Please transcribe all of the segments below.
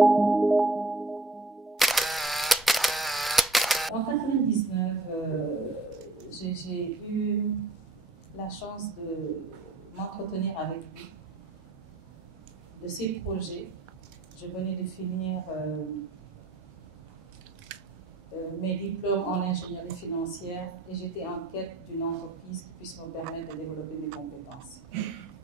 En 1999, j'ai eu la chance de m'entretenir avec lui, de ses projets. Je venais de finir mes diplômes en ingénierie financière et j'étais en quête d'une entreprise qui puisse me permettre de développer mes compétences.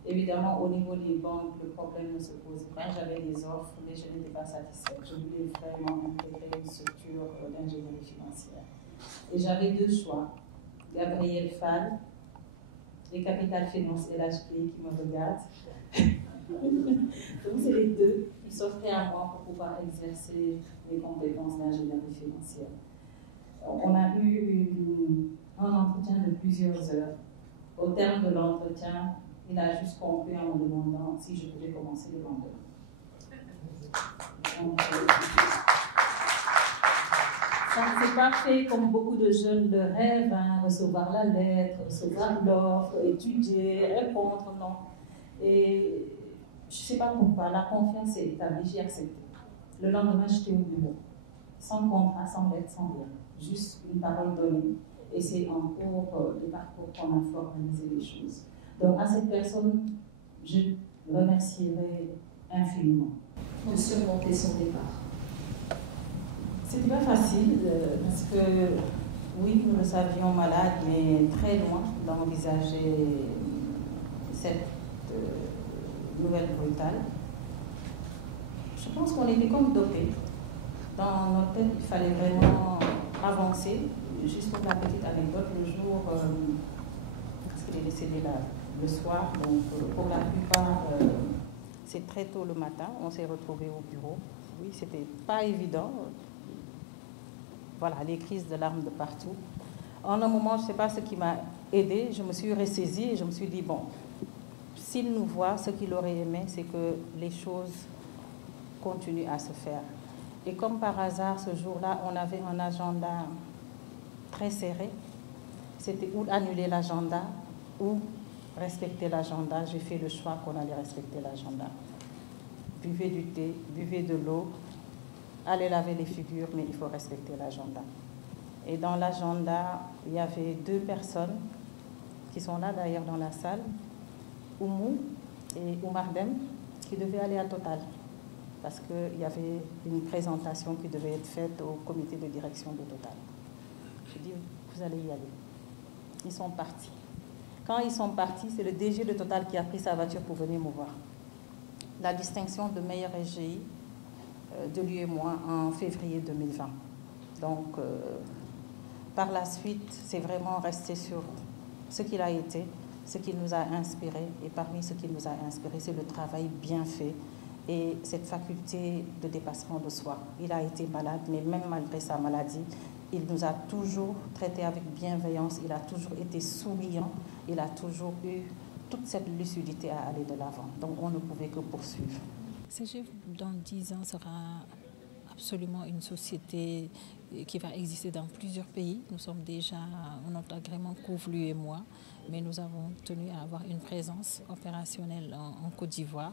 Évidemment, au niveau des banques, le problème ne se posait pas. J'avais des offres, mais je n'étais pas satisfaite. Je voulais vraiment intégrer une structure d'ingénierie financière. Et j'avais deux choix. Gabriel Fall, les Capital Finance et l'HPI qui me regardent. Donc c'est les deux qui s'offraient à moi pour pouvoir exercer mes compétences d'ingénierie financière. On a eu un entretien de plusieurs heures. Au terme de l'entretien, il a juste conclu en me demandant si je pouvais commencer le lendemain. Donc, ça ne s'est pas fait comme beaucoup de jeunes le rêvent, hein, recevoir la lettre, recevoir l'offre, étudier, répondre, non. Et je ne sais pas pourquoi, la confiance est établie, j'ai accepté. Le lendemain, j'étais au bureau, sans contrat, sans lettre, sans rien. Juste une parole donnée. Et c'est en cours de parcours qu'on a fait organiser les choses. Donc à cette personne, je remercierai infiniment de surmonter son départ. C'était pas facile parce que, oui, nous le savions malade, mais très loin d'envisager cette nouvelle brutale. Je pense qu'on était comme dopés. Dans notre tête, il fallait vraiment avancer. Juste pour la petite anecdote, le jour, parce qu'il est décédé là, le soir, donc pour la plupart, c'est très tôt le matin, on s'est retrouvés au bureau. Oui, c'était pas évident. Voilà, les crises de larmes de partout. En un moment, je ne sais pas ce qui m'a aidée, je me suis ressaisie et je me suis dit, bon, s'il nous voit, ce qu'il aurait aimé, c'est que les choses continuent à se faire. Et comme par hasard, ce jour-là, on avait un agenda très serré. C'était ou annuler l'agenda ou respecter l'agenda. J'ai fait le choix qu'on allait respecter l'agenda. Buvez du thé, buvez de l'eau, allez laver les figures, mais il faut respecter l'agenda. Et dans l'agenda, il y avait deux personnes qui sont là d'ailleurs dans la salle, Oumou et Oumar Dem, qui devaient aller à Total. Parce qu'il y avait une présentation qui devait être faite au comité de direction de Total. Je dis, vous allez y aller. Ils sont partis. Quand ils sont partis, c'est le DG de Total qui a pris sa voiture pour venir me voir. La distinction de meilleur SGI de lui et moi en février 2020. Donc, par la suite, c'est vraiment resté sur ce qu'il a été, ce qui nous a inspiré. Et parmi ce qui nous a inspiré, c'est le travail bien fait et cette faculté de dépassement de soi. Il a été malade, mais même malgré sa maladie, il nous a toujours traités avec bienveillance, il a toujours été souriant, il a toujours eu toute cette lucidité à aller de l'avant. Donc on ne pouvait que poursuivre. CGF, dans 10 ans, sera absolument une société qui va exister dans plusieurs pays. Nous sommes déjà, notre agrément couvre lui et moi, mais nous avons tenu à avoir une présence opérationnelle en Côte d'Ivoire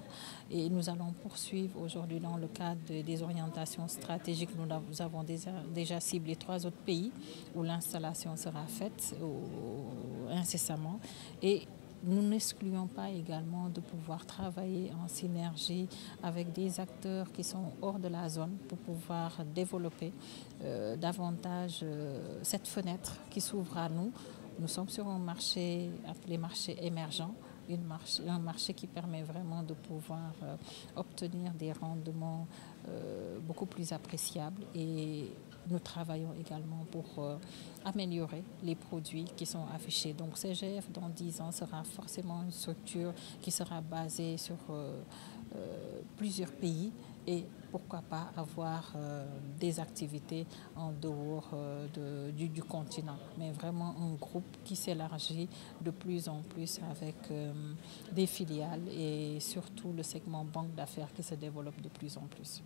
et nous allons poursuivre aujourd'hui dans le cadre des orientations stratégiques. Nous avons déjà ciblé 3 autres pays où l'installation sera faite incessamment et nous n'excluons pas également de pouvoir travailler en synergie avec des acteurs qui sont hors de la zone pour pouvoir développer davantage cette fenêtre qui s'ouvre à nous. Nous sommes sur un marché appelé marché émergent, un marché qui permet vraiment de pouvoir obtenir des rendements beaucoup plus appréciables et nous travaillons également pour améliorer les produits qui sont affichés. Donc CGF dans 10 ans sera forcément une structure qui sera basée sur plusieurs pays et pourquoi pas avoir des activités en dehors du continent. Mais vraiment un groupe qui s'élargit de plus en plus avec des filiales et surtout le segment banque d'affaires qui se développe de plus en plus.